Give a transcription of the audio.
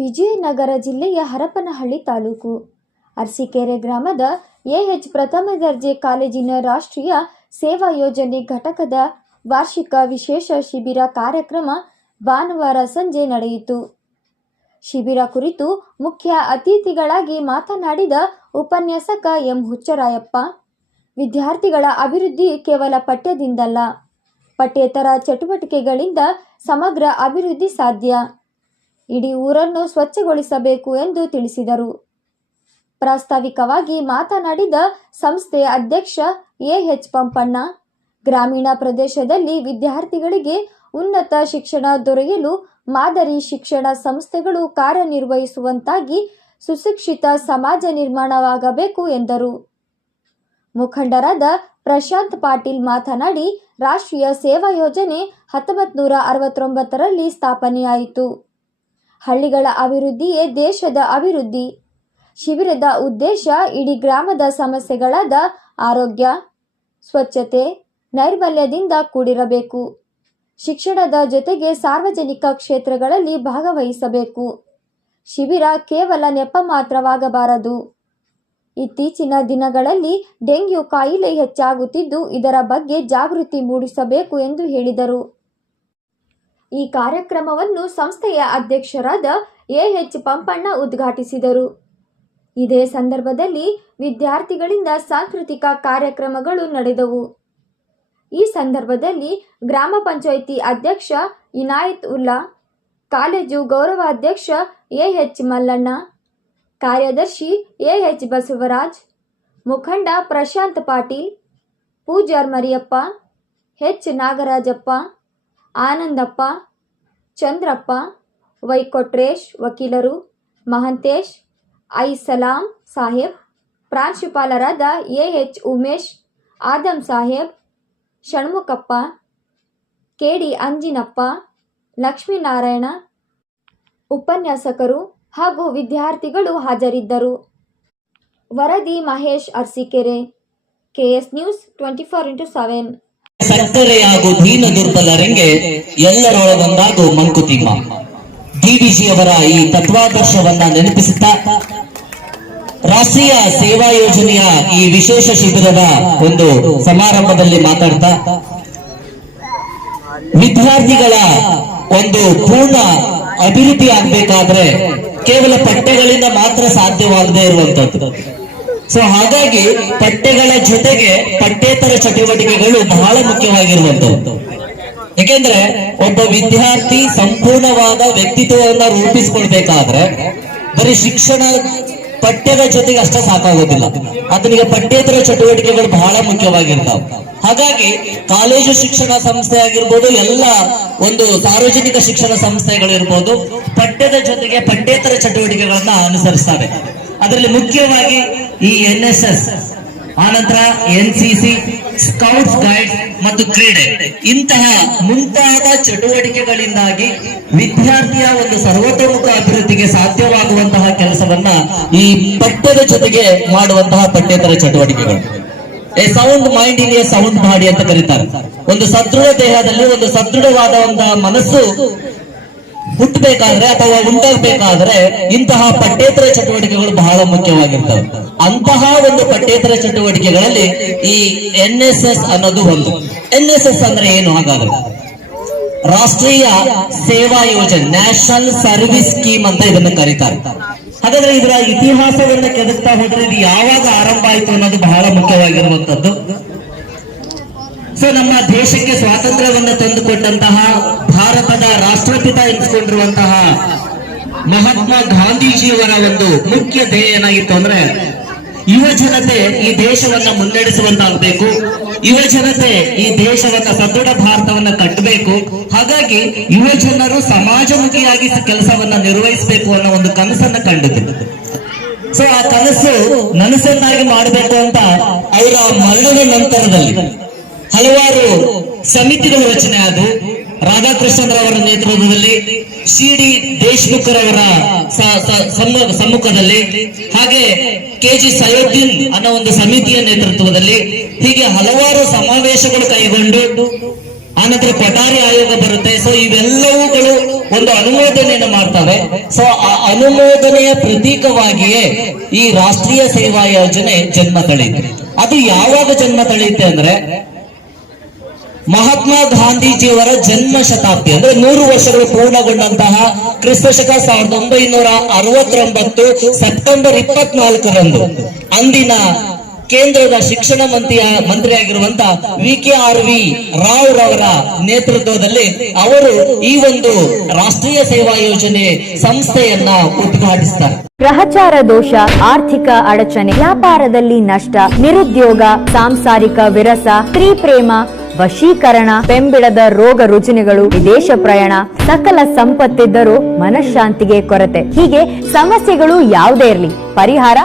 ವಿಜಯನಗರ ಜಿಲ್ಲೆಯ ಹರಪನಹಳ್ಳಿ ತಾಲೂಕು. ಅರಸೀಕೆರೆ ಗ್ರಾಮದ ಎಎಚ್ ಪ್ರಥಮ ದರ್ಜೆ ಕಾಲೇಜಿನ ರಾಷ್ಟ್ರೀಯ ಸೇವಾ ಯೋಜನೆ ಘಟಕದ ವಾರ್ಷಿಕ ವಿಶೇಷ ಶಿಬಿರ ಕಾರ್ಯಕ್ರಮ ಭಾನುವಾರ ಸಂಜೆ ನಡೆಯಿತು. ಶಿಬಿರ ಕುರಿತು ಮುಖ್ಯ ಅತಿಥಿಗಳಾಗಿ ಮಾತನಾಡಿದ ಉಪನ್ಯಾಸಕ ಎಂ ಹುಚ್ಚರಾಯಪ್ಪ, ವಿದ್ಯಾರ್ಥಿಗಳ ಅಭಿವೃದ್ಧಿ ಕೇವಲ ಪಠ್ಯದಿಂದಲ್ಲ, ಪಠ್ಯೇತರ ಚಟುವಟಿಕೆಗಳಿಂದ ಸಮಗ್ರ ಅಭಿವೃದ್ಧಿ ಸಾಧ್ಯ. ಇಡೀ ಊರನ್ನು ಸ್ವಚ್ಛಗೊಳಿಸಬೇಕು ಎಂದು ತಿಳಿಸಿದರು. ಪ್ರಾಸ್ತಾವಿಕವಾಗಿ ಮಾತನಾಡಿದ ಸಂಸ್ಥೆಯ ಅಧ್ಯಕ್ಷ ಎಎಚ್ ಪಂಪಣ್ಣ, ಗ್ರಾಮೀಣ ಪ್ರದೇಶದಲ್ಲಿ ವಿದ್ಯಾರ್ಥಿಗಳಿಗೆ ಉನ್ನತ ಶಿಕ್ಷಣ ದೊರೆಯಲು ಮಾದರಿ ಶಿಕ್ಷಣ ಸಂಸ್ಥೆಗಳು ಕಾರ್ಯನಿರ್ವಹಿಸುವಂತಾಗಿ ಸುಶಿಕ್ಷಿತ ಸಮಾಜ ನಿರ್ಮಾಣವಾಗಬೇಕು ಎಂದರು. ಮುಖಂಡರಾದ ಪ್ರಶಾಂತ್ ಪಾಟೀಲ್ ಮಾತನಾಡಿ, ರಾಷ್ಟ್ರೀಯ ಸೇವಾ ಯೋಜನೆ ಹತ್ತೊಂಬತ್ತು ನೂರ ಅರವತ್ತೊಂಬತ್ತರಲ್ಲಿ ಸ್ಥಾಪನೆಯಾಯಿತು. ಹಳ್ಳಿಗಳ ಅಭಿವೃದ್ಧಿಯೇ ದೇಶದ ಅಭಿವೃದ್ಧಿ. ಶಿಬಿರದ ಉದ್ದೇಶ ಇಡೀ ಗ್ರಾಮದ ಸಮಸ್ಯೆಗಳಾದ ಆರೋಗ್ಯ, ಸ್ವಚ್ಛತೆ, ನೈರ್ಮಲ್ಯದಿಂದ ಕೂಡಿರಬೇಕು. ಶಿಕ್ಷಣದ ಜೊತೆಗೆ ಸಾರ್ವಜನಿಕ ಕ್ಷೇತ್ರಗಳಲ್ಲಿ ಭಾಗವಹಿಸಬೇಕು. ಶಿಬಿರ ಕೇವಲ ನೆಪ ಮಾತ್ರವಾಗಬಾರದು. ಇತ್ತೀಚಿನ ದಿನಗಳಲ್ಲಿ ಡೆಂಗ್ಯೂ ಕಾಯಿಲೆ ಹೆಚ್ಚಾಗುತ್ತಿದ್ದು ಇದರ ಬಗ್ಗೆ ಜಾಗೃತಿ ಮೂಡಿಸಬೇಕು ಎಂದು ಹೇಳಿದರು. ಈ ಕಾರ್ಯಕ್ರಮವನ್ನು ಸಂಸ್ಥೆಯ ಅಧ್ಯಕ್ಷರಾದ ಎಎಚ್ ಪಂಪಣ್ಣ ಉದ್ಘಾಟಿಸಿದರು. ಇದೇ ಸಂದರ್ಭದಲ್ಲಿ ವಿದ್ಯಾರ್ಥಿಗಳಿಂದ ಸಾಂಸ್ಕೃತಿಕ ಕಾರ್ಯಕ್ರಮಗಳು ನಡೆದವು. ಈ ಸಂದರ್ಭದಲ್ಲಿ ಗ್ರಾಮ ಪಂಚಾಯಿತಿ ಅಧ್ಯಕ್ಷ ಇನಾಯತ್ ಉಲ್ಲಾ, ಕಾಲೇಜು ಗೌರವಾಧ್ಯಕ್ಷ ಎಎಚ್ ಮಲ್ಲಣ್ಣ, ಕಾರ್ಯದರ್ಶಿ ಎಎಚ್ ಬಸವರಾಜ್, ಮುಖಂಡ ಪ್ರಶಾಂತ್ ಪಾಟೀಲ್, ಪೂಜಾರ್ ಮರಿಯಪ್ಪ, ಎಚ್ ನಾಗರಾಜಪ್ಪ ಆನಂದಪ್ಪ, ಚಂದ್ರಪ್ಪ, ವೈಕೊಟ್ರೇಶ್, ವಕೀಲರು, ಮಹಂತೇಶ್ ಐ ಸಲಾಂ ಸಾಹೇಬ್, ಪ್ರಾಂಶುಪಾಲರಾದ A H Umesh, Adam Saheb, Shanmukhappa K D Anjinappa, Lakshminarayana, ಉಪನ್ಯಾಸಕರು ಹಾಗೂ ವಿದ್ಯಾರ್ಥಿಗಳು ಹಾಜರಿದ್ದರು. ವರದಿ Mahesh Arsikere, KS news twenty four into seven. ಸಕ್ಕರೆಯಾಗು ದೀನ ದುರ್ಬಲರಿಗೆ ಎಲ್ಲರೊಳಗೊಂದಾಗು ಮಂಕುತಿಮ್ಮ. ಅವರ ಈ ತತ್ವಾದರ್ಶವನ್ನ ನೆನಪಿಸುತ್ತಾ, ರಾಷ್ಟ್ರೀಯ ಸೇವಾ ಯೋಜನೆಯ ಈ ವಿಶೇಷ ಶಿಬಿರದ ಒಂದು ಸಮಾರಂಭದಲ್ಲಿ ಮಾತಾಡ್ತಾ, ವಿದ್ಯಾರ್ಥಿಗಳ ಒಂದು ಪೂರ್ಣ ಅಭಿವೃದ್ಧಿ ಆಗ್ಬೇಕಾದ್ರೆ ಕೇವಲ ಪಠ್ಯಗಳಿಂದ ಮಾತ್ರ ಸಾಧ್ಯವಾಗದೇ ಇರುವಂತದ್ದು. ಸೊ ಹಾಗಾಗಿ ಪಠ್ಯಗಳ ಜೊತೆಗೆ ಪಠ್ಯೇತರ ಚಟುವಟಿಕೆಗಳು ಬಹಳ ಮುಖ್ಯವಾಗಿರುವಂತದ್ದು ಯಾಕೆಂದ್ರೆ ಒಬ್ಬ ವಿದ್ಯಾರ್ಥಿ ಸಂಪೂರ್ಣವಾದ ವ್ಯಕ್ತಿತ್ವವನ್ನ ರೂಪಿಸಿಕೊಳ್ಬೇಕಾದ್ರೆ ಬರೀ ಶಿಕ್ಷಣ ಪಠ್ಯದ ಜೊತೆಗೆ ಅಷ್ಟೇ ಸಾಕಾಗೋದಿಲ್ಲ. ಅದನಿಗೆ ಪಠ್ಯೇತರ ಚಟುವಟಿಕೆಗಳು ಬಹಳ ಮುಖ್ಯವಾಗಿರ್ತಾವೆ. ಹಾಗಾಗಿ ಕಾಲೇಜು ಶಿಕ್ಷಣ ಸಂಸ್ಥೆ ಆಗಿರ್ಬೋದು, ಎಲ್ಲ ಒಂದು ಸಾರ್ವಜನಿಕ ಶಿಕ್ಷಣ ಸಂಸ್ಥೆಗಳಿರ್ಬೋದು ಪಠ್ಯದ ಜೊತೆಗೆ ಪಠ್ಯೇತರ ಚಟುವಟಿಕೆಗಳನ್ನ ಅನುಸರಿಸ್ತಾರೆ. ಅದರಲ್ಲಿ ಮುಖ್ಯವಾಗಿ ಈ ಎನ್ ಎಸ್ ಎಸ್ ಆನಂತರ ಎನ್ ಸಿಸಿ ಸ್ಕೌಟ್ಸ್ ಗೈಡ್ ಮತ್ತು ಕ್ರೀಡೆ. ಇಂತಹ ಮುಂತಾದ ಚಟುವಟಿಕೆಗಳಿಂದಾಗಿ ವಿದ್ಯಾರ್ಥಿಯ ಒಂದು ಸರ್ವತೋಮುಖ ಅಭಿವೃದ್ಧಿಗೆ ಸಾಧ್ಯವಾಗುವಂತಹ ಕೆಲಸವನ್ನ ಈ ಪಠ್ಯದ ಜೊತೆಗೆ ಮಾಡುವಂತಹ ಪಠ್ಯೇತರ ಚಟುವಟಿಕೆಗಳು. A sound mind in a sound body ಅಂತ ಕರೀತಾರೆ. ಒಂದು ಸದೃಢ ದೇಹದಲ್ಲಿ ಒಂದು ಸದೃಢವಾದ ಒಂದು ಮನಸ್ಸು ಹುಟ್ಟಬೇಕಾದ್ರೆ ಅಥವಾ ಉಂಟಾಗಬೇಕಾದ್ರೆ ಇಂತಹ ಪಠ್ಯೇತರ ಚಟುವಟಿಕೆಗಳು ಬಹಳ ಮುಖ್ಯವಾಗಿರ್ತವೆ. ಅಂತಹ ಒಂದು ಪಠ್ಯೇತರ ಚಟುವಟಿಕೆಗಳಲ್ಲಿ ಈ ಎನ್ ಎಸ್ ಎಸ್ ಅನ್ನೋದು ಒಂದು. ಎನ್ ಎಸ್ ಎಸ್ ಅಂದ್ರೆ ಏನು ಹಾಗಾದ್ರೆ? ರಾಷ್ಟ್ರೀಯ ಸೇವಾ ಯೋಜನೆ, ನ್ಯಾಷನಲ್ ಸರ್ವಿಸ್ ಸ್ಕೀಮ್ ಅಂತ ಇದನ್ನು ಕರೀತಾರೆ. ಹಾಗಾದ್ರೆ ಇದರ ಇತಿಹಾಸವನ್ನ ಕೆದಕ್ತಾ ಹೋದ್ರೆ ಇದು ಯಾವಾಗ ಆರಂಭ ಆಯ್ತು ಅನ್ನೋದು ಬಹಳ ಮುಖ್ಯವಾಗಿರುವಂತದ್ದು ಸೊ ನಮ್ಮ ದೇಶಕ್ಕೆ ಸ್ವಾತಂತ್ರ್ಯವನ್ನು ತಂದುಕೊಟ್ಟಂತಹ ಭಾರತದ ರಾಷ್ಟ್ರಪಿತ ಎನಿಸಿಕೊಂಡಿರುವಂತಹ ಮಹಾತ್ಮ ಗಾಂಧೀಜಿಯವರ ಒಂದು ಮುಖ್ಯ ಧ್ಯೇಯ ಏನಾಗಿತ್ತು ಅಂದ್ರೆ, ಯುವ ಜನತೆ ಈ ದೇಶವನ್ನ ಮುನ್ನಡೆಸುವಂತಾಗಬೇಕು. ಯುವ ಜನತೆ ಈ ದೇಶವನ್ನ ಸದೃಢ ಭಾರತವನ್ನ ಕಟ್ಟಬೇಕು. ಹಾಗಾಗಿ ಯುವ ಜನರು ಸಮಾಜಮುಖಿಯಾಗಿ ಕೆಲಸವನ್ನ ನಿರ್ವಹಿಸಬೇಕು ಅನ್ನೋ ಒಂದು ಕನಸನ್ನ ಕಂಡಿದ್ರು ಸೊ ಆ ಕನಸು ನನಸನ್ನಾಗಿ ಮಾಡಬೇಕು ಅಂತ ಅವರ ಮರಣದ ನಂತರದಲ್ಲಿ. ಹಲವಾರು ಸಮಿತಿಗಳು ರಚನೆ ಆದವು ರಾಧಾಕೃಷ್ಣರವರ ನೇತೃತ್ವದಲ್ಲಿ ಸಿ ಡಿ ದೇಶ್ಮುಖರವರ ಸಮ್ಮುಖದಲ್ಲಿ ಹಾಗೆ ಕೆ ಜಿ ಸಯೋದ್ದೀನ್ ಅನ್ನೋ ಒಂದು ಸಮಿತಿಯ ನೇತೃತ್ವದಲ್ಲಿ ಹೀಗೆ ಹಲವಾರು ಸಮಾವೇಶಗಳು ಕೈಗೊಂಡು ಆನಂತರ ಪಟಾರಿ ಆಯೋಗ ಬರುತ್ತೆ. ಸೊ ಇವೆಲ್ಲವುಗಳು ಒಂದು ಅನುಮೋದನೆಯನ್ನು ಮಾಡ್ತವೆ. ಸೊ ಆ ಅನುಮೋದನೆಯ ಪ್ರತೀಕವಾಗಿಯೇ ಈ ರಾಷ್ಟ್ರೀಯ ಸೇವಾ ಯೋಜನೆ ಜನ್ಮ ತಳೆಯಿತು ಅದು ಯಾವಾಗ ಜನ್ಮ ತಳೆಯುತ್ತೆ ಅಂದ್ರೆ ಮಹಾತ್ಮ ಗಾಂಧೀಜಿಯವರ ಜನ್ಮ ಶತಾಬ್ದಿ ಅಂದ್ರೆ ನೂರು ವರ್ಷಗಳು ಪೂರ್ಣಗೊಂಡಂತಹ ಕ್ರಿಸ್ತಶಕ ಸಾವಿರದ ಒಂಬೈನೂರ ಅರವತ್ತೊಂಬತ್ತು ಸೆಪ್ಟೆಂಬರ್ ಇಪ್ಪತ್ನಾಲ್ಕರಂದು ಅಂದಿನ ಕೇಂದ್ರದ ಶಿಕ್ಷಣ ಮಂತ್ರಿಯ ಮಂತ್ರಿಯಾಗಿರುವಂತ V K R V Rao ರವರ ನೇತೃತ್ವದಲ್ಲಿ ಅವರು ಈ ಒಂದು ರಾಷ್ಟ್ರೀಯ ಸೇವಾ ಯೋಜನೆ ಸಂಸ್ಥೆಯನ್ನ ಉದ್ಘಾಟಿಸ್ತಾರೆ. ಗ್ರಹಚಾರ ದೋಷ, ಆರ್ಥಿಕ ಅಡಚಣೆ, ವ್ಯಾಪಾರದಲ್ಲಿ ನಷ್ಟ, ನಿರುದ್ಯೋಗ, ಸಾಂಸಾರಿಕ ವಿರಸ, ಸ್ತ್ರೀ ಪ್ರೇಮ, ವಶೀಕರಣ, ಬೆಂಬಿಡದ ರೋಗ ರುಜಿನಗಳು, ವಿದೇಶ ಪ್ರಯಾಣ, ಸಕಲ ಸಂಪತ್ತಿದ್ದರೂ ಮನಃಶಾಂತಿಗೆ ಕೊರತೆ. ಹೀಗೆ ಸಮಸ್ಯೆಗಳು ಯಾವುದೇ ಇರಲಿ. ಪರಿಹಾರ